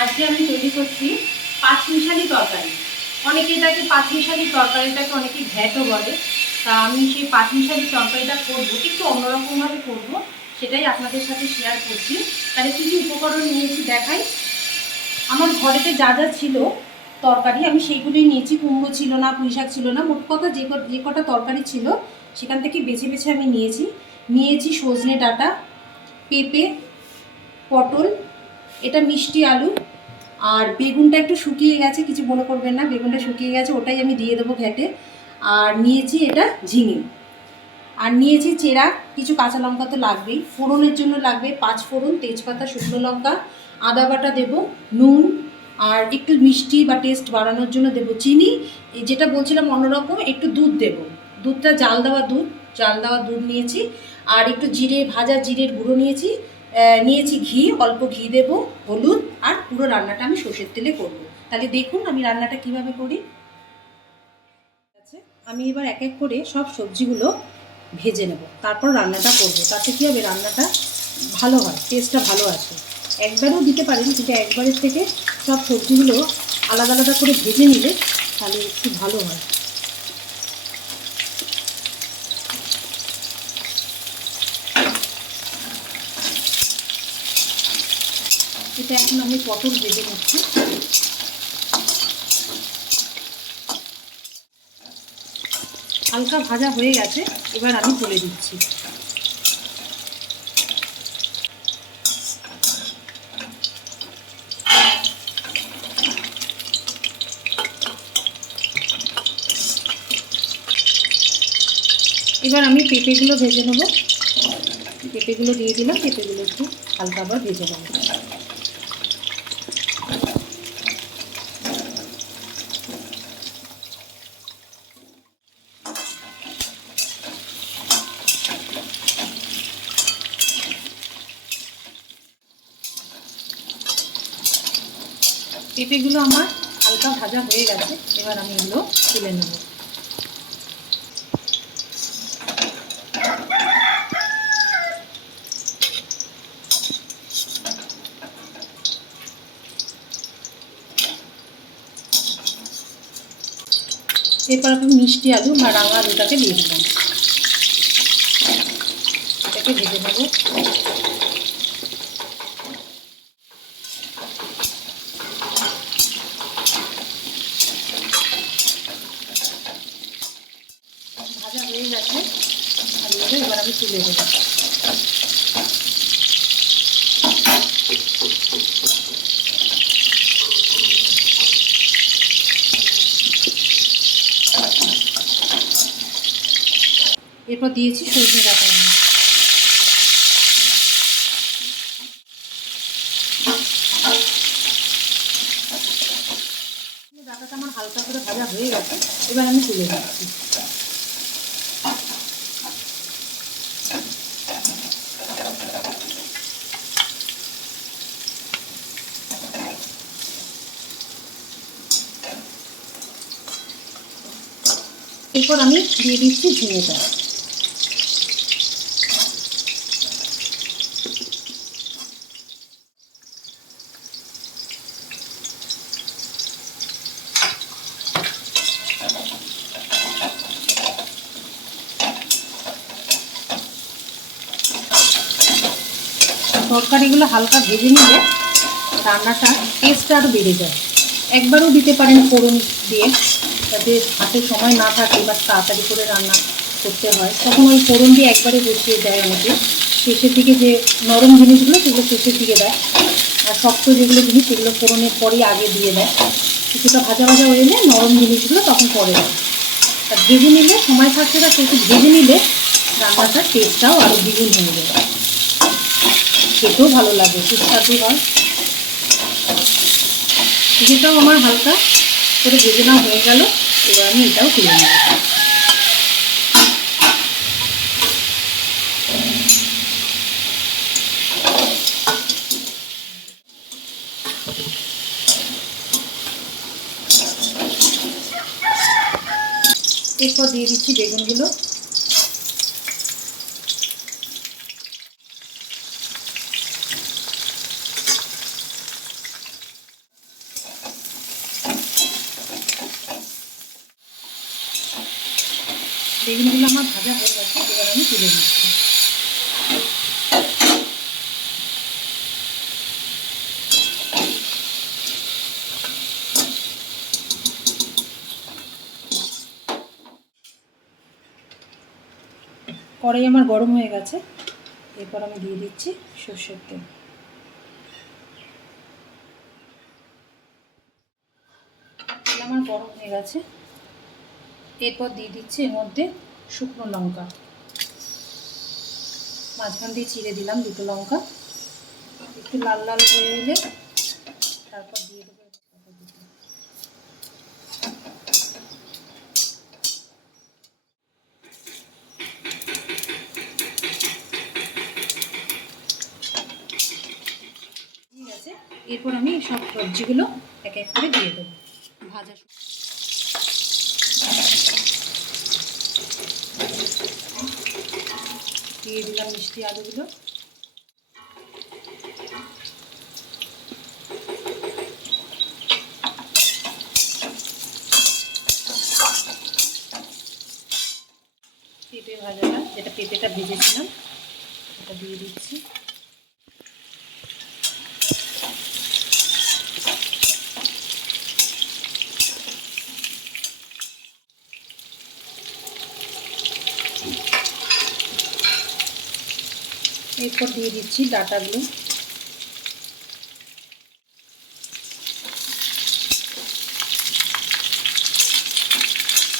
আজকে আমি তৈরি করছি পাঁচমিশালি তরকারি। অনেকে এটাকে পাঁচমিশালি তরকারিটাকে অনেকে ঘ্যাটও বলে। তা আমি সেই পাঁচমিশালি তরকারিটা করব, একটু অন্যরকমভাবে করব, সেটাই আপনাদের সাথে শেয়ার করছি। তাহলে কী কী উপকরণ নিয়েছি দেখাই। আমার ঘরেতে যা যা ছিল তরকারি, আমি সেইগুলোই নিয়েছি। কুমড়ো ছিল না, পুঁই শাক ছিল না, মোট কথা যে যে কটা তরকারি ছিল সেখান থেকে বেছে বেছে আমি নিয়েছি। নিয়েছি সজনে ডাঁটা, পেঁপে, পটল, এটা মিষ্টি আলু আর বেগুনটা একটু শুকিয়ে গেছে, কিছু মনে করবেন না, বেগুনটা শুকিয়ে গেছে, ওটাই আমি দিয়ে দেবো ঘ্যাটে। আর নিয়েছি এটা ঝিঙে। আর নিয়েছি চেরা, কিছু কাঁচা লঙ্কা তো লাগবেই। ফোড়নের জন্য লাগবে পাঁচ ফোড়ন, তেজপাতা, শুকনো লঙ্কা, আদা বাটা দেবো, নুন, আর একটু মিষ্টি বা টেস্ট বাড়ানোর জন্য দেবো চিনি। যেটা বলছিলাম অন্যরকম, একটু দুধ দেবো। দুধটা জাল দেওয়া দুধ, জাল দেওয়া দুধ নিয়েছি। আর একটু জিরে, ভাজা জিরের গুঁড়ো নিয়েছি। নিয়েছি ঘি, অল্প ঘি দেব, হলুদ, আর পুরো রান্নাটা আমি সর্ষের তেলে করব। তাহলে দেখুন আমি রান্নাটা কীভাবে করি। আছে আমি এবার এক এক করে সব সবজিগুলো ভেজে নেব। তারপর রান্নাটা করব। তাতে কী হবে? রান্নাটা ভালো হয় টেস্টটা ভালো আসে। একবারেও দিতে পারেন, কিন্তু একবারের থেকে সব সবজিগুলো আলাদা আলাদা করে ভেজে নিলে তাহলে একটু ভালো হয়। এটা এখন আমি পটল ভেজে নিচ্ছি। হালকা ভাজা হয়ে গেছে, এবার আমি তুলে দিচ্ছি। এবার আমি পেঁপেগুলো ভেজে নেব। পেঁপেগুলো দিয়ে দিলাম, পেঁপেগুলো একটু হালকা আবার ভেজে নেব। পেঁপেগুলো আমার হালকা ভাজা হয়ে গেছে, এবার আমি এগুলো তুলে নেব। এরপর আমি মিষ্টি আলু বা রাঙা আলুটাকে দিয়ে দিলাম এটাকে ভেজে নেব। ভাজা হয়ে গেছে আলুগুলো এবার আমি তুলে দেবো এরপর দিয়েছি সজনে ডাটা ডাটাটা আমার হালকা করে ভাজা হয়ে গেছে এবার আমি তুলে দিচ্ছি এরপর আমি দিয়ে দিচ্ছি ঝিঙেটা তরকারিগুলো হালকা ভেজে নিলে রান্নাটা টেস্টটা আরও বেড়ে যায়। একবারও দিতে পারেন ফোড়ন দিয়ে। যাতে হাতে সময় না থাকে বা তাড়াতাড়ি করে রান্না করতে হয়, তখন ওই ফোড়ন দিয়ে একবারে বসিয়ে দেয় অনেকে শেষের দিকে যে নরম জিনিসগুলো, সেগুলো শেষের দিকে দেয়। আর শক্ত যেগুলো জিনিস, সেগুলো ফোড়নের পরেই আগে দিয়ে দেয়। কিছুটা ভাজা ভাজা হয়ে এলে নরম জিনিসগুলো তখন পরে দেয়। আর ভেজে নিলে সময় থাকছে না সেটা ভেজে নিলে রান্নাটার টেস্টটাও আরও দ্বিগুণ হয়ে যায়। খেতেও ভালো লাগে, সুস্বাদু হয়। যেটাও আমার হালকা। করে ভেজে না হয়ে গেল এবার আমি এটাও তুলে নেব। এরপর দিয়ে দিচ্ছি বেগুনগুলো। বেগুনগুলো আমার ভাজা হয়ে গেছে, এবার আমি তুলে নিচ্ছি। কড়াই আমার গরম হয়ে গেছে, এরপর আমি দিয়ে দিচ্ছি সর্ষের তেল আমার গরম হয়ে গেছে এরপর দিয়ে দিচ্ছি এর মধ্যে শুকনো লঙ্কা। মাঝখান দিয়ে চিড়ে দিলাম দুটো লঙ্কা। একটু লাল লাল হয়ে এলে তারপর দিয়ে দেবো এরপর আমি সব সবজিগুলো এক এক করে দিয়ে দেবো। ভাজা দিয়ে দিলাম মিষ্টি আলুগুলো। পেঁপে ভাজাটা যেটা পেঁপেটা ভেজেছিলাম এটা দিয়ে দিচ্ছি। এরপর দিয়ে দিচ্ছি ডাটাগুলো।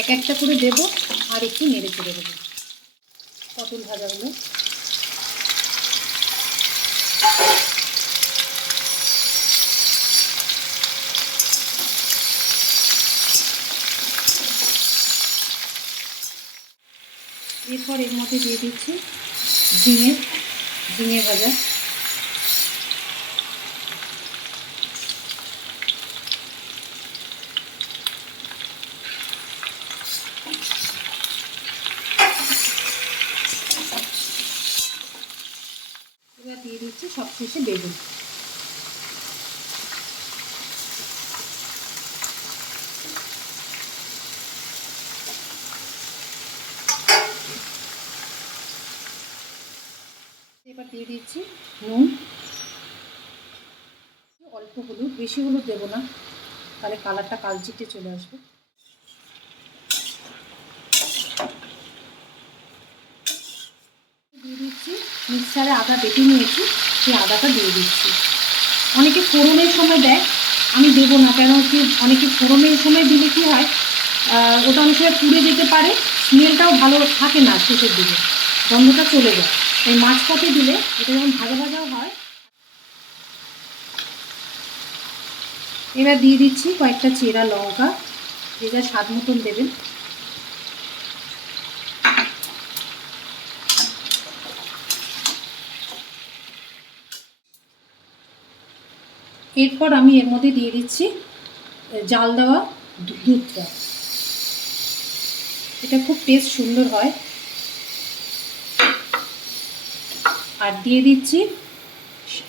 এক একটা করে দেবো আর একটু নেড়ে চেড়ে দেবো। পটল ভাজাগুলো। এরপর এর মধ্যে দিয়ে দিচ্ছি ঝিঙে। ঝিঙে ভাজা। দিয়ে দিচ্ছি সবশেষে বেগুন। এবার দিয়ে দিচ্ছি নুন। অল্প হলুদ, বেশি হলুদ দেবো না। তাহলে কালারটা কালচিটে চলে আসবে। মিক্সারে আদা বেটে নিয়েছি, সেই আদাটা দিয়ে দিচ্ছি। অনেকে ফোড়নের সময় দেয়, আমি দেবো না, কেন কি অনেকে ফোড়নের সময় দিলে কি হয় ওটা অনেক সময় পুড়ে যেতে পারে, স্মেলটাও ভালো থাকে না শেষের দিকে, গন্ধটা চলে যায়। এই মাছ মাঝপথে দিলে এটা যখন ভাজা ভাজাও হয়, এবার দিয়ে দিচ্ছি কয়েকটা চেরা লঙ্কা, যে যা স্বাদ মতন দেবেন। এরপর আমি এর মধ্যে দিয়ে দিচ্ছি জাল দেওয়া দুধটা এটা খুব টেস্ট সুন্দর হয়। আর দিয়ে দিচ্ছি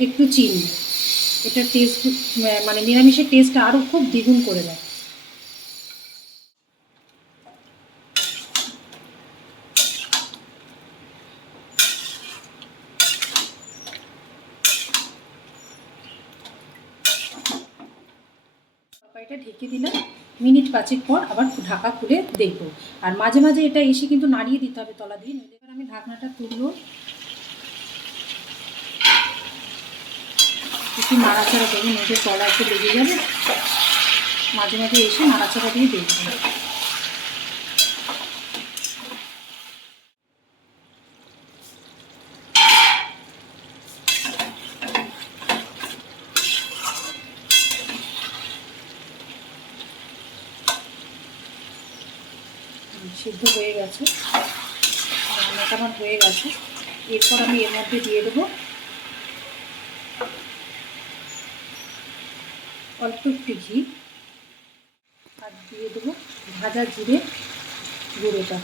একটু চিনি। এটা টেস্ট মানে নিরামিষের টেস্টটা আরও খুব দ্বিগুণ করে দেয়। তরকারিটা ঢেকে দিলাম। মিনিট পাঁচেক পর আবার ঢাকা খুলে দেখব। আর মাঝে মাঝে এটা এসে কিন্তু নাড়িয়ে দিতে হবে তলা দিয়ে এবার আমি ঢাকনাটা তুলবো। একটু নাড়াচাড়া দেবো নইলে তলা একটু লেগে যাবে মাঝে মাঝে এসে নাড়াচাড়া দিয়ে দেখব সিদ্ধ হয়ে গেছে। আমার হয়ে গেছে। এরপর আমি এর মধ্যে দিয়ে দেবো অল্প একটু ঘি আর দিয়ে দেবো ভাজা জিরে গুঁড়োটা।